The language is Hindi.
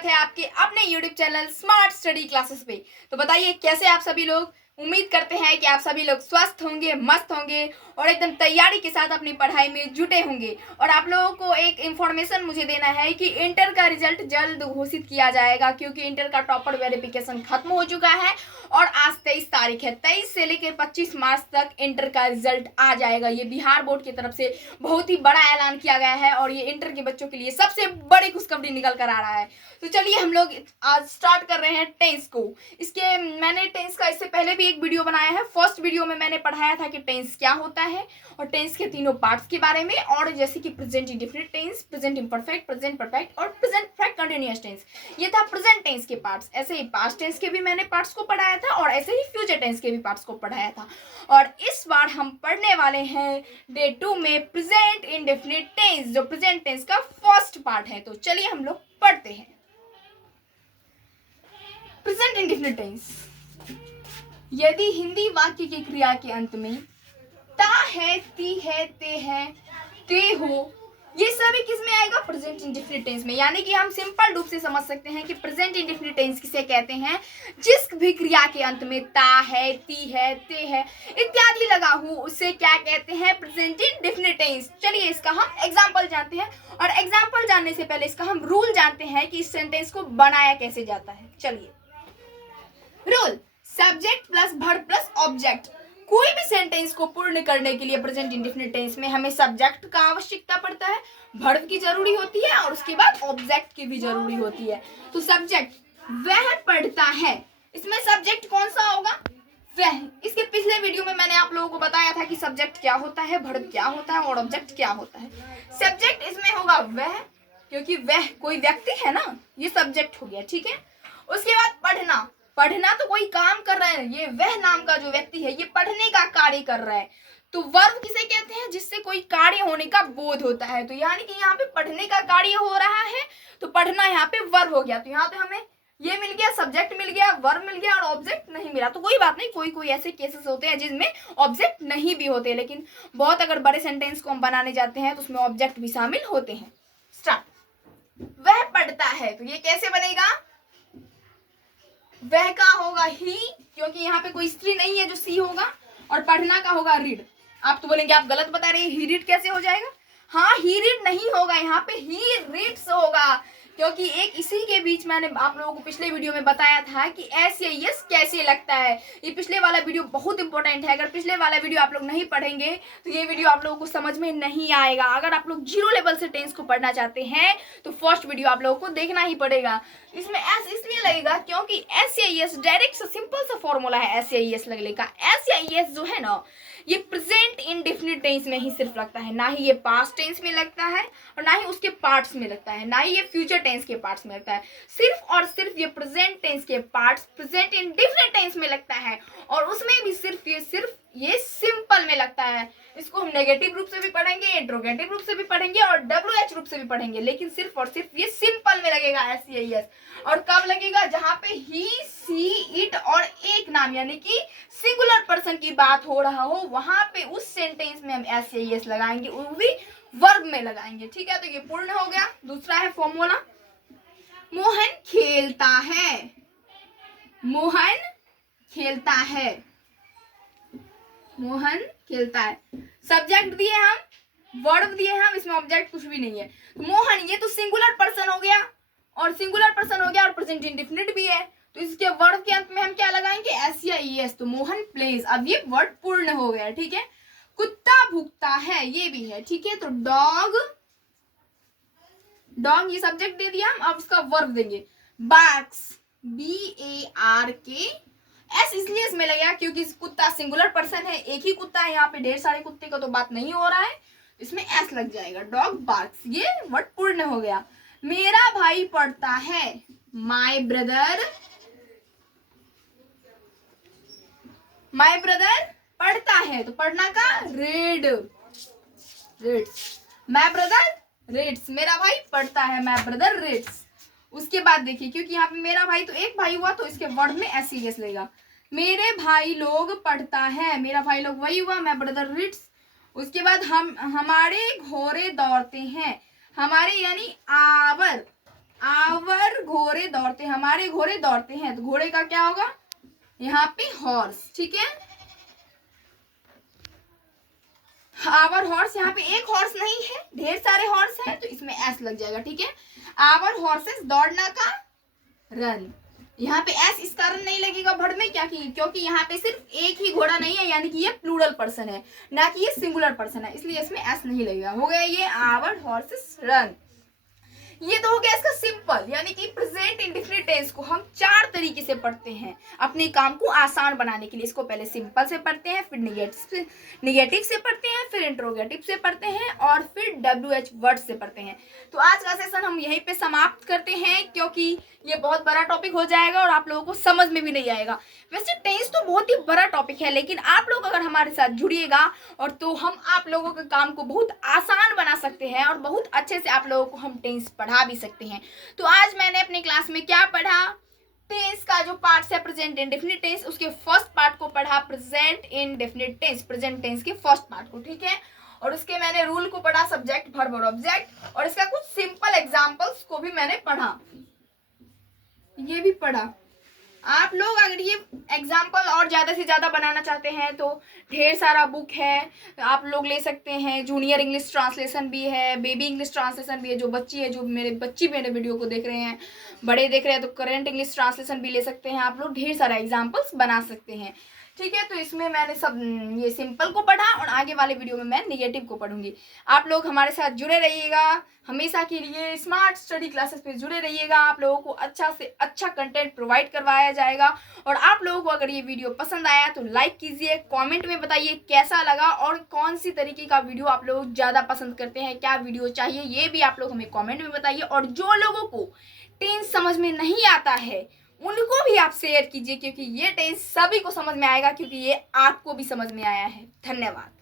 स्वागत है आपके अपने YouTube channel smart study classes पे। तो बताइए कैसे आप सभी लोग। उम्मीद करते हैं कि आप सभी लोग स्वस्थ होंगे, मस्त होंगे और एकदम तैयारी के साथ अपनी पढ़ाई में जुटे होंगे। और आप लोगों को एक इन्फॉर्मेशन मुझे देना है कि इंटर का रिजल्ट जल्द घोषित किया जाएगा, क्योंकि इंटर का टॉपर वेरिफिकेशन खत्म हो चुका है और आज 23 तारीख है। 23 से लेकर 25 मार्च तक इंटर का रिजल्ट आ जाएगा। ये बिहार बोर्ड की तरफ से बहुत ही बड़ा ऐलान किया गया है और ये इंटर के बच्चों के लिए सबसे बड़ी खुशखबरी निकल कर आ रहा है। तो चलिए हम लोग आज स्टार्ट कर रहे हैं टेंस को। इसके मैंने टेंस का इससे पहले भी एक वीडियो बनाया है। फर्स्ट वीडियो में मैंने पढ़ाया था कि टेंस क्या होता है और टेंस के तीनों पार्ट्स के बारे में, और जैसे कि present indefinite tense, present imperfect, present perfect और प्रेजेंट परफेक्ट कंटीन्यूअस टेंस। ये था प्रेजेंट टेंस के पार्ट्स। ऐसे ही पास्ट टेंस के भी मैंने पार्ट्स को पढ़ाया था और ऐसे ही फ्यूचर टेंस के भी पार्ट्स को पढ़ाया था। और इस बार हम पढ़ने वाले हैं डे 2 में प्रेजेंट इंडेफिनिट टेंस, जो प्रेजेंट टेंस का फर्स्ट पार्ट है। तो चलिए हम लोग पढ़ते हैं। Present indefinite tense. यदि हिंदी वाक्य की क्रिया के अंत में ता है, ती है, ते है, ते हो, ये सभी किस में आएगा? प्रेजेंट इंडेफिनिट टेंस में। यानी कि हम सिंपल रूप से समझ सकते हैं कि प्रेजेंट इंडेफिनिट टेंस किसे कहते हैं? जिस भी क्रिया के अंत में ता है, ती है, ते है इत्यादि लगा हो उसे क्या कहते हैं? Present indefinite tense. चलिए इसका हम एग्जांपल जानते हैं, और एग्जांपल जानने से पहले इसका हम रूल जानते हैं कि इस सेंटेंस को बनाया कैसे जाता है। चलिए rule, subject plus verb plus object. कोई भी सेंटेंस को पूर्ण करने के लिए प्रेजेंट इंडेफिनिट टेंस में हमें सब्जेक्ट का आवश्यकता पड़ता है, वर्ब की जरूरी होती है और उसके बाद ऑब्जेक्ट की भी जरूरी होती है। तो सब्जेक्ट, वह पढ़ता है, इसमें सब्जेक्ट कौन सा होगा? वह। इसके पिछले वीडियो में मैंने आप लोगों को बताया था कि सब्जेक्ट क्या होता है, वर्ब क्या होता है और ऑब्जेक्ट क्या होता है। सब्जेक्ट इसमें होगा वह, क्योंकि वह कोई व्यक्ति है ना, ये सब्जेक्ट हो गया। ठीक है। उसके बाद पढ़ना, पढ़ना तो कोई काम कर रहा है, ये वह नाम का जो व्यक्ति है ये पढ़ने का कार्य कर रहा है। तो वर्ब किसे कहते हैं? जिससे कोई कार्य होने का बोध होता है। तो यानी कि यहाँ पे पढ़ने का कार्य हो रहा है, तो पढ़ना यहाँ पे वर्ब हो गया। तो यहाँ पे हमें ये मिल गया, सब्जेक्ट मिल गया, वर्ब मिल गया और ऑब्जेक्ट नहीं मिला। तो कोई बात नहीं, कोई कोई ऐसे केसेस होते हैं जिनमें ऑब्जेक्ट नहीं भी होते, लेकिन बहुत अगर बड़े सेंटेंस को हम बनाने जाते हैं तो उसमें ऑब्जेक्ट भी शामिल होते हैं। स्टार्ट। वह पढ़ता है, तो ये कैसे बनेगा? वह का होगा ही, क्योंकि यहाँ पे कोई स्त्री नहीं है जो सी होगा, और पढ़ना का होगा रीड। आप तो बोलेंगे आप गलत बता रहे हैं, ही रीड कैसे हो जाएगा? हाँ, ही रीड नहीं होगा, यहाँ पे ही रीड्स होगा, क्योंकि एक इसी के बीच मैंने आप लोगों को पिछले वीडियो में बताया था कि एस या यस कैसे लगता है। ये पिछले वाला वीडियो बहुत इंपॉर्टेंट है। अगर पिछले वाला वीडियो आप लोग नहीं पढ़ेंगे तो ये वीडियो आप लोगों को समझ में नहीं आएगा। अगर आप लोग जीरो लेवल से टेंस को पढ़ना चाहते हैं तो फर्स्ट वीडियो आप लोगों को देखना ही पड़ेगा। इसमें एस इसलिए लगेगा क्योंकि एस या यस डायरेक्ट सा सिंपल सा फॉर्मूला है एस या यस लगने का। एस या यस जो है ना, ये प्रेजेंट इंडेफिनिट टेंस में ही सिर्फ लगता है, ना ही ये पास्ट टेंस में लगता है और ना ही उसके पार्ट्स में लगता है, ना ही ये फ्यूचर टेंस के पार्ट्स में लगता है। सिर्फ और सिर्फ ये प्रेजेंट टेंस के पार्ट्स प्रेजेंट इंडेफिनिट टेंस में लगता है, और उसमें भी सिर्फ ये सिंपल में लगता है। इसको हम नेगेटिव रूप से भी पढ़ेंगे, इंट्रोगेटिव रूप से भी पढ़ेंगे और WH रूप से भी पढ़ेंगे, लेकिन सिर्फ और सिर्फ ये सिंपल में लगेगा एस या यस। और कब लगेगा? जहां पे ही, सी, इट और एक नाम यानी कि सिंगुलर पर्सन की बात हो रहा हो, वहां पे उस सेंटेंस में हम एस या यस लगाएंगे, वो भी वर्ब में लगाएंगे। ठीक है, तो ये पूर्ण हो गया। दूसरा है फॉर्मूला, मोहन खेलता है, मोहन खेलता है, मोहन खेलता है। सब्जेक्ट दिए हम, वर्ब दिए हम, इसमें ऑब्जेक्ट कुछ भी नहीं है। तो मोहन ये तो सिंगुलर पर्सन हो गया, और सिंगुलर पर्सन हो गया और प्रेजेंट इंडेफिनिट भी है, तो इसके वर्ब के अंत में हम क्या लगाएंगे? एस या ईएस। तो मोहन प्लेज, अब ये वर्ड पूर्ण हो गया। ठीक है। कुत्ता भूखता है, ये भी है। ठीक है, तो डॉग, डॉग ये सब्जेक्ट दे दिया हम, अब उसका वर्ब देंगे बार्क्स, BARK। एस इसलिए इसमें लगेगा क्योंकि कुत्ता सिंगुलर पर्सन है, एक ही कुत्ता है, यहाँ पे ढेर सारे कुत्ते का तो बात नहीं हो रहा है, इसमें एस लग जाएगा। डॉग बार्क्स, ये वर्ड पूर्ण हो गया। मेरा भाई पढ़ता है, माय ब्रदर, माय ब्रदर पढ़ता है, तो पढ़ना का read, reads. My brother reads, मेरा भाई पढ़ता है, माय ब्रदर रीड्स। उसके बाद देखिए, क्योंकि यहाँ पे मेरा भाई तो एक भाई हुआ, तो इसके वर्ड में एस यस लगेगा। मेरे भाई लोग पढ़ता है, मेरा भाई लोग वही हुआ, माय ब्रदर रीड्स। उसके बाद हमारे घोड़े दौड़ते हैं, हमारे यानी आवर, आवर घोड़े घोड़े दौड़ते, हमारे घोड़े दौड़ते हैं, तो घोड़े का क्या होगा यहाँ पे हॉर्स, ठीक है। आवर हॉर्स, यहाँ पे एक हॉर्स नहीं है, ढेर सारे हॉर्स हैं, तो इसमें एस लग जाएगा, ठीक है। आवर हॉर्सेस, दौड़ना का रन, यहाँ पे एस इस कारण नहीं लगेगा वर्ड में, क्या क्योंकि यहाँ पे सिर्फ एक ही घोड़ा नहीं है, यानी कि ये प्लूरल पर्सन है, ना कि ये सिंगुलर पर्सन है, इसलिए इसमें एस नहीं लगेगा। हो गया ये आवर हॉर्सेस रन। ये तो हो गया इसका सिंपल, यानी कि प्रेजेंट इंडेफिनिट टेंस को हम 4 तरीके से पढ़ते हैं अपने काम को आसान बनाने के लिए। इसको पहले सिंपल से पढ़ते हैं, फिर निगेटिव से पढ़ते हैं, फिर इंट्रोगेटिव से पढ़ते हैं, और फिर WH वर्ड से पढ़ते हैं। तो आज का सेशन हम यहीं पे समाप्त करते हैं, क्योंकि ये बहुत बड़ा टॉपिक हो जाएगा और आप लोगों को समझ में भी नहीं आएगा। वैसे टेंस तो बहुत ही बड़ा टॉपिक है, लेकिन आप लोग अगर हमारे साथ जुड़िएगा और तो हम आप लोगों के काम को बहुत आसान बना सकते हैं और बहुत अच्छे से आप लोगों को हम टेंस पढ़ा भी सकते हैं। तो आज मैंने अपने क्लास में क्या पढ़ा, टेंस का जो पार्ट है प्रेजेंट इंडेफिनिट टेंस, उसके फर्स्ट पार्ट को पढ़ा, present indefinite tense, present tense के फर्स्ट पार्ट को, ठीक है। और उसके मैंने रूल को पढ़ा, सब्जेक्ट वर्ब और ऑब्जेक्ट, और इसका कुछ सिंपल एग्जांपल्स को भी मैंने पढ़ा, ये भी पढ़ा। आप लोग अगर ये एग्जाम्पल और ज़्यादा से ज़्यादा बनाना चाहते हैं तो ढेर सारा बुक है, आप लोग ले सकते हैं। जूनियर इंग्लिश ट्रांसलेशन भी है, बेबी इंग्लिश ट्रांसलेशन भी है, जो बच्ची है, जो बच्ची मेरे वीडियो को देख रहे हैं, बड़े देख रहे हैं, तो करेंट इंग्लिश ट्रांसलेशन भी ले सकते हैं। आप लोग ढेर सारा एग्जाम्पल्स बना सकते हैं, ठीक है। तो इसमें मैंने सब ये सिंपल को पढ़ा और आगे वाले वीडियो में मैं निगेटिव को पढ़ूंगी। आप लोग हमारे साथ जुड़े रहिएगा, हमेशा के लिए स्मार्ट स्टडी क्लासेस पे जुड़े रहिएगा। आप लोगों को अच्छा से अच्छा कंटेंट प्रोवाइड करवाया जाएगा। और आप लोगों को अगर ये वीडियो पसंद आया तो लाइक कीजिए, कमेंट में बताइए कैसा लगा और कौन सी तरीके का वीडियो आप लोग ज़्यादा पसंद करते हैं, क्या वीडियो चाहिए, ये भी आप लोग हमें कॉमेंट में बताइए। और जो लोगों को टेंस समझ में नहीं आता है उनको भी आप शेयर कीजिए, क्योंकि ये टेंस सभी को समझ में आएगा, क्योंकि ये आपको भी समझ में आया है। धन्यवाद।